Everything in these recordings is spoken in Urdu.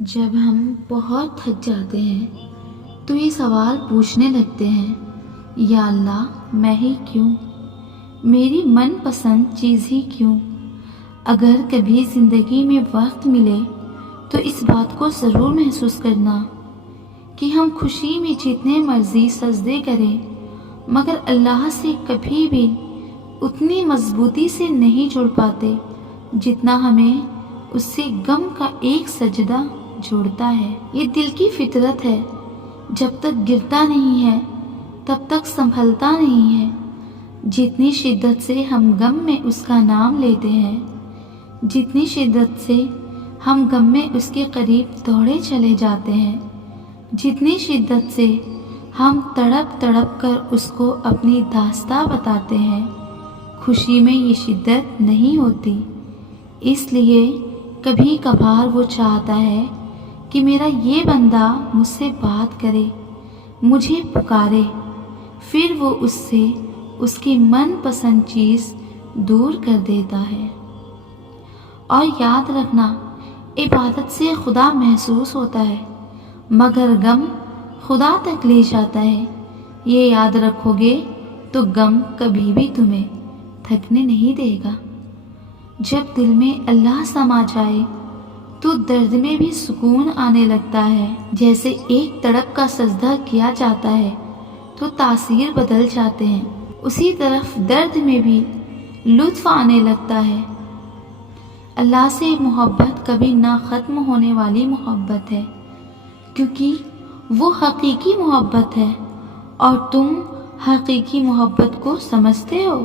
جب ہم بہت تھک جاتے ہیں تو یہ سوال پوچھنے لگتے ہیں، یا اللہ میں ہی کیوں؟ میری من پسند چیز ہی کیوں؟ اگر کبھی زندگی میں وقت ملے تو اس بات کو ضرور محسوس کرنا کہ ہم خوشی میں جتنے مرضی سجدے کریں مگر اللہ سے کبھی بھی اتنی مضبوطی سے نہیں جڑ پاتے جتنا ہمیں اس سے غم کا ایک سجدہ جوڑتا ہے۔ یہ دل کی فطرت ہے، جب تک گرتا نہیں ہے تب تک سنبھلتا نہیں ہے۔ جتنی شدت سے ہم غم میں اس کا نام لیتے ہیں، جتنی شدت سے ہم غم میں اس کے قریب دوڑے چلے جاتے ہیں، جتنی شدت سے ہم تڑپ تڑپ کر اس کو اپنی داستاں بتاتے ہیں، خوشی میں یہ شدت نہیں ہوتی۔ اس لیے کبھی کبھار وہ چاہتا ہے کہ میرا یہ بندہ مجھ سے بات کرے، مجھے پکارے، پھر وہ اس سے اس کی من پسند چیز دور کر دیتا ہے۔ اور یاد رکھنا، عبادت سے خدا محسوس ہوتا ہے مگر غم خدا تک لے جاتا ہے۔ یہ یاد رکھو گے تو غم کبھی بھی تمہیں تھکنے نہیں دے گا۔ جب دل میں اللہ سما جائے تو درد میں بھی سکون آنے لگتا ہے۔ جیسے ایک تڑپ کا سجدہ کیا جاتا ہے تو تاثیر بدل جاتے ہیں، اسی طرف درد میں بھی لطف آنے لگتا ہے۔ اللہ سے محبت کبھی نہ ختم ہونے والی محبت ہے، کیونکہ وہ حقیقی محبت ہے اور تم حقیقی محبت کو سمجھتے ہو۔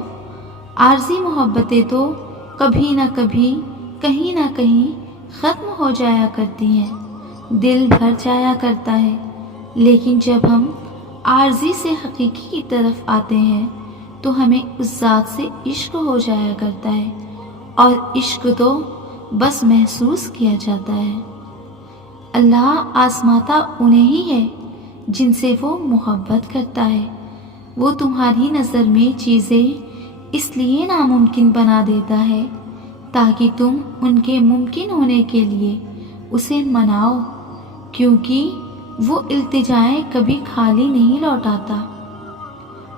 عارضی محبتیں تو کبھی نہ کبھی کہیں نہ کہیں ختم ہو جایا کرتی ہیں، دل بھر جایا کرتا ہے، لیکن جب ہم عارضی سے حقیقی کی طرف آتے ہیں تو ہمیں اس ذات سے عشق ہو جایا کرتا ہے، اور عشق تو بس محسوس کیا جاتا ہے۔ اللہ آزماتا انہیں ہی ہے جن سے وہ محبت کرتا ہے۔ وہ تمہاری نظر میں چیزیں اس لیے ناممکن بنا دیتا ہے تاکہ تم ان کے ممکن ہونے کے لیے اسے مناؤ، کیونکہ وہ التجائیں کبھی خالی نہیں لوٹاتا۔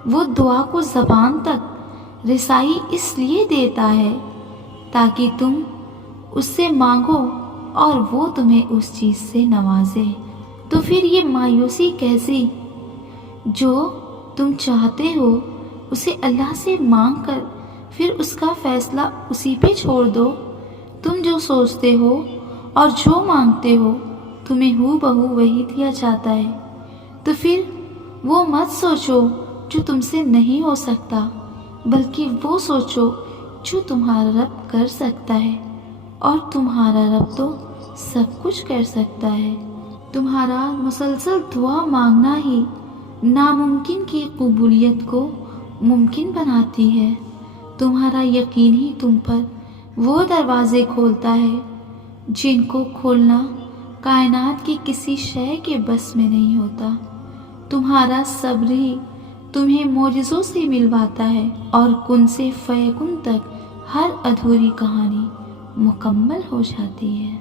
وہ دعا کو زبان تک رسائی اس لیے دیتا ہے تاکہ تم اس سے مانگو اور وہ تمہیں اس چیز سے نوازے۔ تو پھر یہ مایوسی کیسی؟ جو تم چاہتے ہو اسے اللہ سے مانگ کر پھر اس کا فیصلہ اسی پہ چھوڑ دو۔ تم جو سوچتے ہو اور جو مانگتے ہو تمہیں ہو بہو وہی دیا جاتا ہے۔ تو پھر وہ مت سوچو جو تم سے نہیں ہو سکتا، بلکہ وہ سوچو جو تمہارا رب کر سکتا ہے، اور تمہارا رب تو سب کچھ کر سکتا ہے۔ تمہارا مسلسل دعا مانگنا ہی ناممکن کی قبولیت کو ممکن بناتی ہے۔ تمہارا یقین ہی تم پر وہ دروازے کھولتا ہے جن کو کھولنا کائنات کی کسی شے کے بس میں نہیں ہوتا۔ تمہارا صبر ہی تمہیں معجزوں سے ملواتا ہے، اور کن سے فیکن تک ہر ادھوری کہانی مکمل ہو جاتی ہے۔